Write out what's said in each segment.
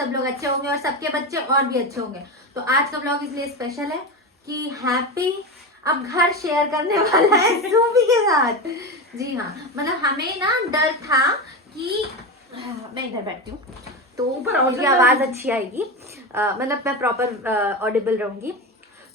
सब लोग अच्छे होंगे और सबके बच्चे और भी अच्छे होंगे। तो आज का ब्लॉग इसलिए स्पेशल है कि हैप्पी अब घर शेयर करने वाला है सूफी के साथ। जी हाँ, मतलब हमें ना डर था कि मैं इधर बैठती हूँ तो मेरी आवाज अच्छी आएगी, मतलब मैं प्रॉपर ऑडिबल रहूंगी।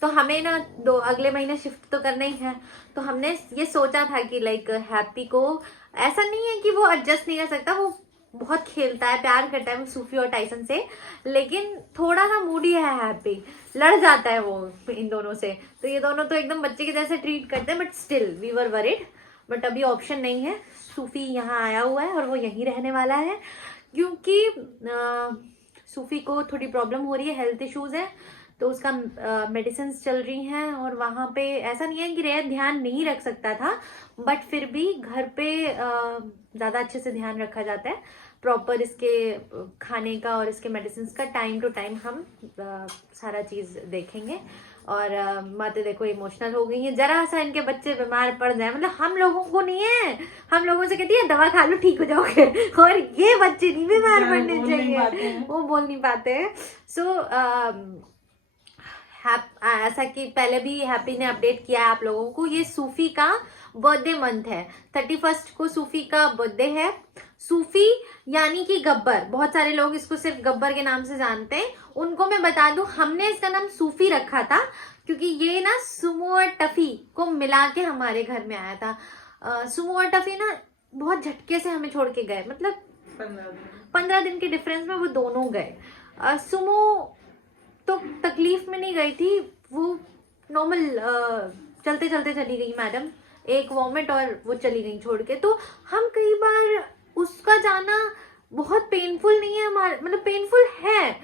तो हमें ना अगले महीने शिफ्ट तो करना ही है। तो हमने ये सोचा था कि लाइक हैप्पी को ऐसा नहीं है कि वो एडजस्ट नहीं कर सकता, वो बहुत खेलता है, प्यार करता है वो सूफी और टाइसन से, लेकिन थोड़ा सा मूडी है हैप्पी, लड़ जाता है वो इन दोनों से। तो ये दोनों तो एकदम बच्चे के जैसे ट्रीट करते हैं, but still we were worried. But अभी ऑप्शन नहीं है, सूफी यहाँ आया हुआ है और वो यहीं रहने वाला है क्योंकि सूफी को थोड़ी प्रॉब्लम हो रही है, हेल्थ इश्यूज है, तो उसका मेडिसिन चल रही हैं। और वहाँ पे ऐसा नहीं है कि रेयर ध्यान नहीं रख सकता था, बट फिर भी घर पे ज़्यादा अच्छे से ध्यान रखा जाता है। प्रॉपर इसके खाने का और इसके मेडिसिन का टाइम टू टाइम हम सारा चीज़ देखेंगे। और माते देखो इमोशनल हो गई है, जरा सा इनके बच्चे बीमार पड़ जाए, मतलब हम लोगों को नहीं है, हम लोगों से कहती है दवा खा लो ठीक हो जाओगे, और ये बच्चे नहीं बीमार पड़ने चाहिए, वो बोल नहीं पाते हैं। सो ऐसा कि पहले भी हैप्पी ने अपडेट किया है आप लोगों को, ये सूफी का बर्थडे मंथ है। 31 को सूफी का बर्थडे है। सूफी यानी कि गब्बर, बहुत सारे लोग इसको सिर्फ गब्बर के नाम से जानते हैं। उनको मैं बता दूं, हमने इसका नाम सूफी रखा था क्योंकि ये ना सुमो और टफी को मिला के हमारे घर में आया था। सुमो और टफी ना बहुत झटके से हमें छोड़ के गए, मतलब 15 दिन के डिफरेंस में वो दोनों गए। सुमो तो तकलीफ में नहीं गई थी, वो नॉर्मल चलते चलते चली गई मैडम, एक वॉमिट और वो चली गई छोड़ के। तो हम कई बार उसका जाना बहुत पेनफुल नहीं है हमारे, मतलब पेनफुल है,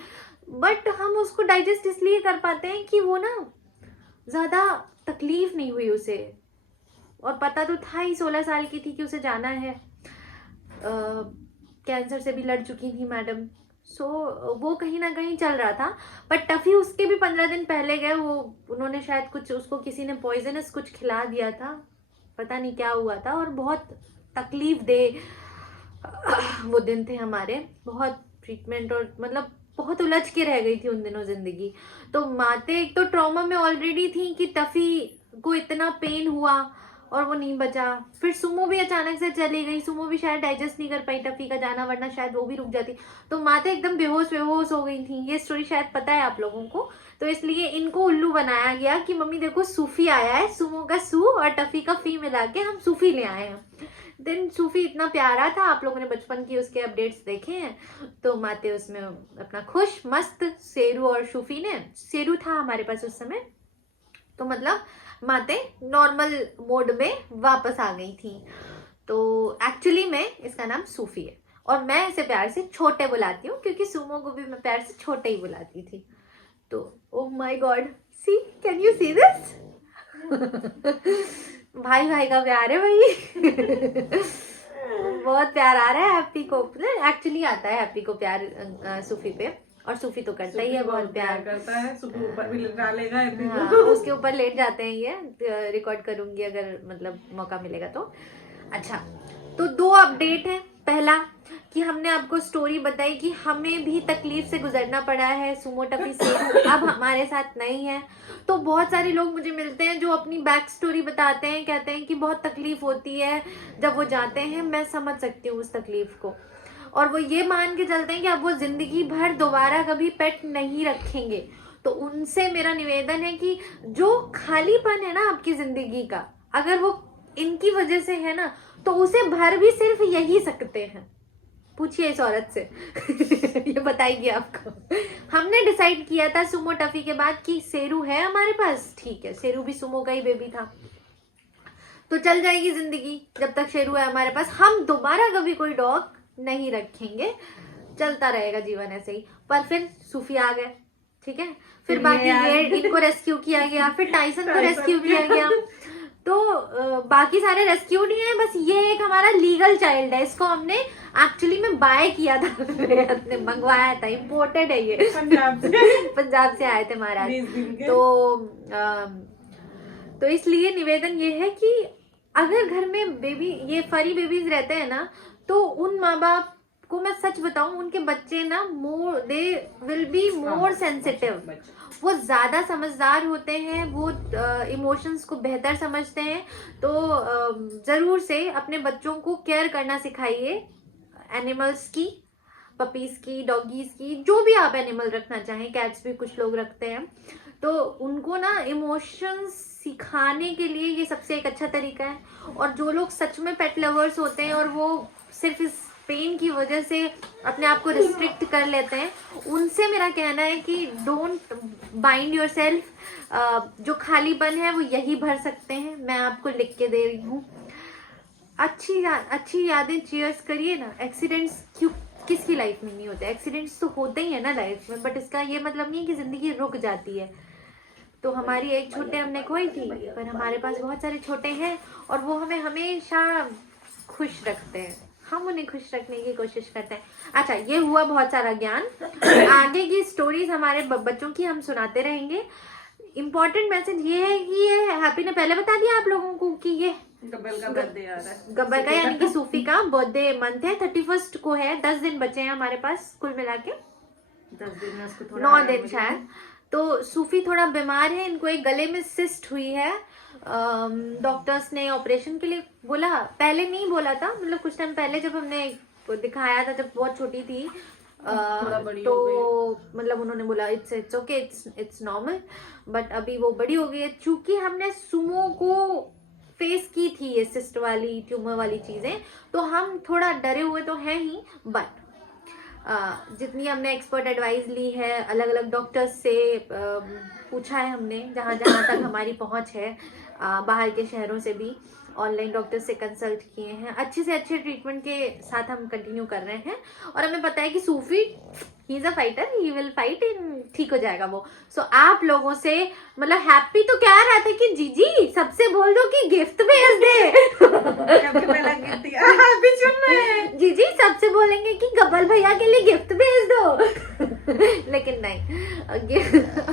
बट हम उसको डाइजेस्ट इसलिए कर पाते हैं कि वो ना ज्यादा तकलीफ नहीं हुई उसे, और पता तो था ही 16 साल की थी कि उसे जाना है। कैंसर से भी लड़ चुकी थी मैडम, सो वो कहीं ना कहीं चल रहा था। पर टफी उसके भी 15 दिन पहले गए, वो उन्होंने शायद कुछ, उसको किसी ने पॉइजनस कुछ खिला दिया था, पता नहीं क्या हुआ था, और बहुत तकलीफ दे वो दिन थे हमारे, बहुत ट्रीटमेंट और मतलब बहुत उलझ के रह गई थी उन दिनों जिंदगी। तो माते एक तो ट्रॉमा में ऑलरेडी थी कि टफी को इतना पेन हुआ और वो नहीं बचा, फिर सुमो भी अचानक से चली गई, सुमो भी शायद डाइजेस्ट नहीं कर पाई टफी का जाना, वरना शायद वो भी रुक जाती। तो माते एकदम बेहोश हो गई थी, ये स्टोरी शायद पता है आप लोगों को। तो इसलिए इनको उल्लू बनाया गया कि मम्मी देखो सूफी आया है, सुमो का सू और टफी का फी मिला के हम सूफी ले आए हैं। दिन सूफी इतना प्यारा था, आप लोगों ने बचपन की उसके अपडेट्स देखे हैं, तो माते उसमें अपना खुश मस्त, शेरू और सूफी ने, शेरू था हमारे पास उस समय, तो मतलब माते नॉर्मल मोड में वापस आ गई थी। तो एक्चुअली में इसका नाम सूफी है और मैं इसे प्यार से छोटे बुलाती हूँ क्योंकि सुमो को भी मैं प्यार से छोटे ही बुलाती थी। तो oh my God, see can you see this, भाई भाई का प्यार है भाई। बहुत प्यार आ रहा है हैप्पी को, एक्चुअली आता है हैप्पी को प्यार सूफी पे, और सूफी तो करता ही है, बहुत प्यार करता है। सूफी ऊपर भी डालेगा, हाँ, उसके ऊपर लेट जाते हैं, ये रिकॉर्ड करूंगी अगर मतलब मौका मिलेगा तो। अच्छा, तो 2 अपडेट है। पहला कि हमने आपको स्टोरी बताई कि हमें भी तकलीफ से गुजरना पड़ा है, सुमो टफी से अब हमारे साथ नहीं है। तो बहुत सारे लोग मुझे मिलते हैं जो अपनी बैक स्टोरी बताते हैं, कहते हैं कि बहुत तकलीफ होती है जब वो जाते हैं। मैं समझ सकती हूँ उस तकलीफ को, और वो ये मान के चलते हैं कि अब वो जिंदगी भर दोबारा कभी पेट नहीं रखेंगे। तो उनसे मेरा निवेदन है कि जो खालीपन है ना आपकी जिंदगी का, अगर वो इनकी वजह से है ना, तो उसे भर भी सिर्फ यही सकते हैं। पूछिए इस औरत से ये बताएगी आपको। हमने डिसाइड किया था सुमो टफी के बाद कि शेरू है हमारे पास, ठीक है, शेरू भी सुमो का ही बेबी था, तो चल जाएगी जिंदगी जब तक शेरू है हमारे पास। हम दोबारा कभी कोई डॉग नहीं रखेंगे, चलता रहेगा जीवन ऐसे ही। पर फिर सूफी आ गए, ठीक है, फिर बाकी ये इनको रेस्क्यू किया गया, फिर टाइसन को रेस्क्यू किया गया, तो बाकी सारे रेस्क्यू नहीं है, बस ये एक हमारा लीगल चाइल्ड है, इसको हमने एक्चुअली में बाय किया था, हमने मंगवाया था, इम्पोर्टेड है ये पंजाब से आए थे महाराज। तो इसलिए निवेदन ये है कि अगर घर में बेबी, ये फरी बेबीज रहते हैं ना, तो उन माँ बाप आपको मैं सच बताऊं, उनके बच्चे ना they will be more sensitive, वो ज़्यादा समझदार होते हैं, वो इमोशंस को बेहतर समझते हैं। तो ज़रूर से अपने बच्चों को केयर करना सिखाइए, एनिमल्स की, पपीज़ की, डॉगीज़ की, जो भी आप एनिमल रखना चाहें, कैट्स भी कुछ लोग रखते हैं। तो उनको ना इमोशंस सिखाने के लिए ये सबसे एक अच्छा तरीका है। और जो लोग सच में पेट लवर्स होते हैं और वो सिर्फ इस पेन की वजह से अपने आप को रिस्ट्रिक्ट कर लेते हैं, उनसे मेरा कहना है कि डोंट बाइंड योर सेल्फ। जो खालीपन है वो यही भर सकते हैं, मैं आपको लिख के दे रही हूँ। अच्छी यादें चीयर्स करिए ना। एक्सीडेंट्स क्यों किसकी लाइफ में नहीं होते? एक्सीडेंट्स तो होते ही है ना लाइफ में, बट इसका ये मतलब नहीं है कि जिंदगी रुक जाती है। तो हमारी एक छोटे हमने खोई थी, पर हमारे पास बहुत सारे छोटे हैं और वो हमें हमेशा खुश रखते हैं, हम उन्हें खुश रखने की कोशिश करते हैं। अच्छा, ये हुआ बहुत सारा ज्ञान। आगे की स्टोरीज हमारे बच्चों की हम सुनाते रहेंगे। इम्पोर्टेंट मैसेज ये है कि ये हैप्पी ने पहले बता दिया आप लोगों को कि ये गब्बर का बर्थडे आ रहा है। गब्बर का यानी कि सूफी का बर्थडे मंथ है, 31 को है। 10 दिन बचे हैं हमारे पास कुल मिला के, 10 दिन में उसको थोड़ा 9 दिन शायद। तो सूफी थोड़ा बीमार है, इनको एक गले में सिस्ट हुई है। डॉक्टर्स ने ऑपरेशन के लिए बोला, पहले नहीं बोला था, मतलब कुछ टाइम पहले जब हमने दिखाया था, जब बहुत छोटी थी, तो मतलब उन्होंने बोला it's okay, it's normal. But अभी वो बड़ी हो गई है। चूंकि हमने सुमो को फेस की थी ये सिस्ट वाली ट्यूमर वाली चीजें, तो हम थोड़ा डरे हुए तो हैं ही। बट जितनी हमने एक्सपर्ट एडवाइस ली है, अलग अलग डॉक्टर्स से पूछा है हमने, जहाँ जहाँ तक हमारी पहुँच है, बाहर के शहरों से भी ऑनलाइन डॉक्टर से कंसल्ट किए हैं। अच्छे से अच्छे ट्रीटमेंट के साथ हम कंटिन्यू कर रहे हैं और हमें पता है कि Sufi he is a fighter, he will fight in, ठीक हो जाएगा वो। सो आप लोगों से मतलब हैप्पी तो कह रहा था कि जीजी सबसे बोल दो कि गिफ्ट भेज दे। पहला गिफ्ट दिया, हैप्पी चुन रहे हैं। जीजी सबसे बोलेंगे कि गब्बर भैया के लिए गिफ्ट भेज दो। लेकिन नहीं,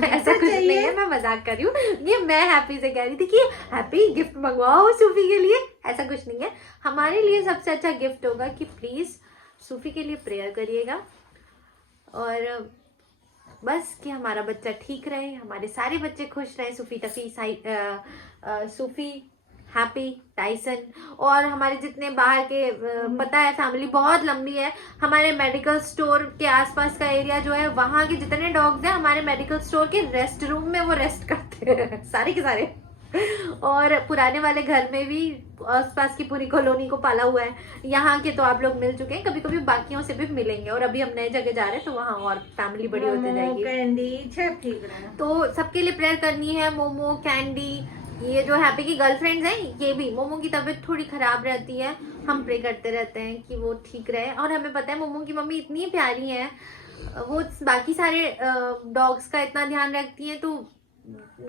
ऐसा कुछ नहीं है, मैं मजाक कर रही हूँ। ये मैं हैप्पी से कह रही थी कि हैप्पी गिफ्ट मंगवाओ सूफी के लिए, ऐसा कुछ नहीं है। हमारे लिए सबसे अच्छा गिफ्ट होगा कि प्लीज सूफी के लिए प्रेयर करिएगा और बस कि हमारा बच्चा ठीक रहे, हमारे सारे बच्चे खुश रहे, सूफी, टफी, सूफी, हैप्पी, टाइसन और हमारे जितने बाहर के पता है फैमिली बहुत लंबी है। हमारे मेडिकल स्टोर के आसपास का एरिया जो है, वहाँ के जितने डॉग्स हैं हमारे मेडिकल स्टोर के रेस्ट रूम में वो रेस्ट करते हैं, सारे के सारे। और पुराने वाले घर में भी आसपास की पूरी कॉलोनी को पाला हुआ है। यहाँ के तो आप लोग मिल चुके हैं, कभी कभी बाकियों से भी मिलेंगे और अभी हम नए जगह जा रहे हैं तो वहाँ और फैमिली बड़ी होती जाएगी। कैंडी सब ठीक रहे, तो सबके लिए प्रेयर करनी है। मोमो, कैंडी, ये जो हैप्पी की गर्लफ्रेंड्स हैं, ये भी, मोमो की तबीयत थोड़ी खराब रहती है, हम प्रे करते रहते हैं कि वो ठीक रहे। और हमें पता है मोमो की मम्मी इतनी प्यारी है, वो बाकी सारे डॉग्स का इतना ध्यान रखती हैं, तो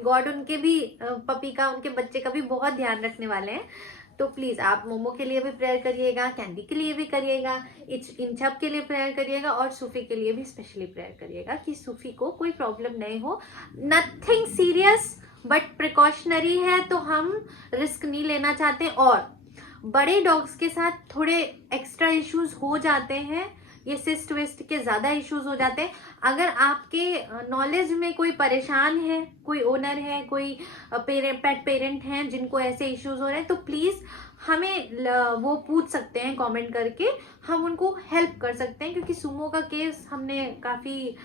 गॉड उनके भी पपी का, उनके बच्चे का भी बहुत ध्यान रखने वाले हैं। तो प्लीज आप मोमो के लिए भी प्रेयर करिएगा, कैंडी के लिए भी करिएगा, इन सब के लिए प्रेयर करिएगा और सूफी के लिए भी स्पेशली प्रेयर करिएगा कि सूफी को कोई प्रॉब्लम नहीं हो। नथिंग सीरियस बट प्रिकॉशनरी है, तो हम रिस्क नहीं लेना चाहते। और बड़े डॉग्स के साथ थोड़े एक्स्ट्रा इश्यूज हो जाते हैं, ये सिस्ट वेस्ट के ज़्यादा इश्यूज हो जाते हैं। अगर आपके नॉलेज में कोई परेशान है, कोई ओनर है, कोई पेट पेरेंट हैं जिनको ऐसे इश्यूज हो रहे हैं, तो प्लीज़ हमें वो पूछ सकते हैं कमेंट करके, हम उनको हेल्प कर सकते हैं। क्योंकि सुमो का केस हमने काफ़ी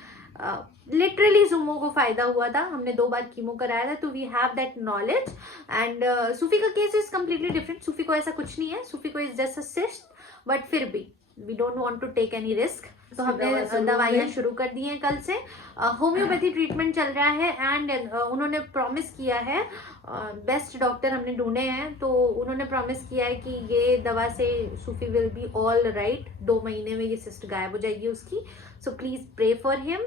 लिटरली सुमो को फायदा हुआ था, हमने 2 बार कीमो कराया था, तो we have that knowledge. And Sufi का case is completely different. Sufi को ऐसा कुछ नहीं है, सूफी को is just a cyst, but फिर भी we don't want to take any risk, तो हमने दवाइयाँ शुरू कर दी हैं कल से। होम्योपैथी ट्रीटमेंट चल रहा है एंड उन्होंने प्रॉमिस किया है, बेस्ट डॉक्टर हमने ढूंढे हैं, तो उन्होंने प्रॉमिस किया है कि ये दवा से Sufi will be all right, 2 महीने में ये सिस्ट गायब हो जाएगी उसकी। So please pray for him,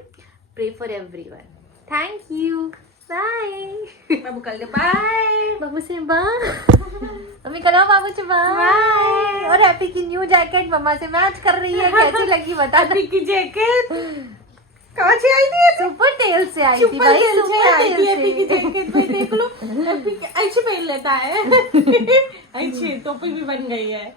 pray for everyone. Thank you, bye. बाबू कल बाय, बाबू से बाय, मम्मी करो बाबू से बाय। और हैप्पी की न्यू जैकेट मम्मा से मैच कर रही है, कैसी लगी बता। हैप्पी की जैकेट कहाँ से आई थी? सुपर टेल से आई थी भाई, सुपर टेल से। हैप्पी की जैकेट भाई देख लो, हैप्पी ऐसे पहन लेता है। ऐसे टोपी भी बन गई है।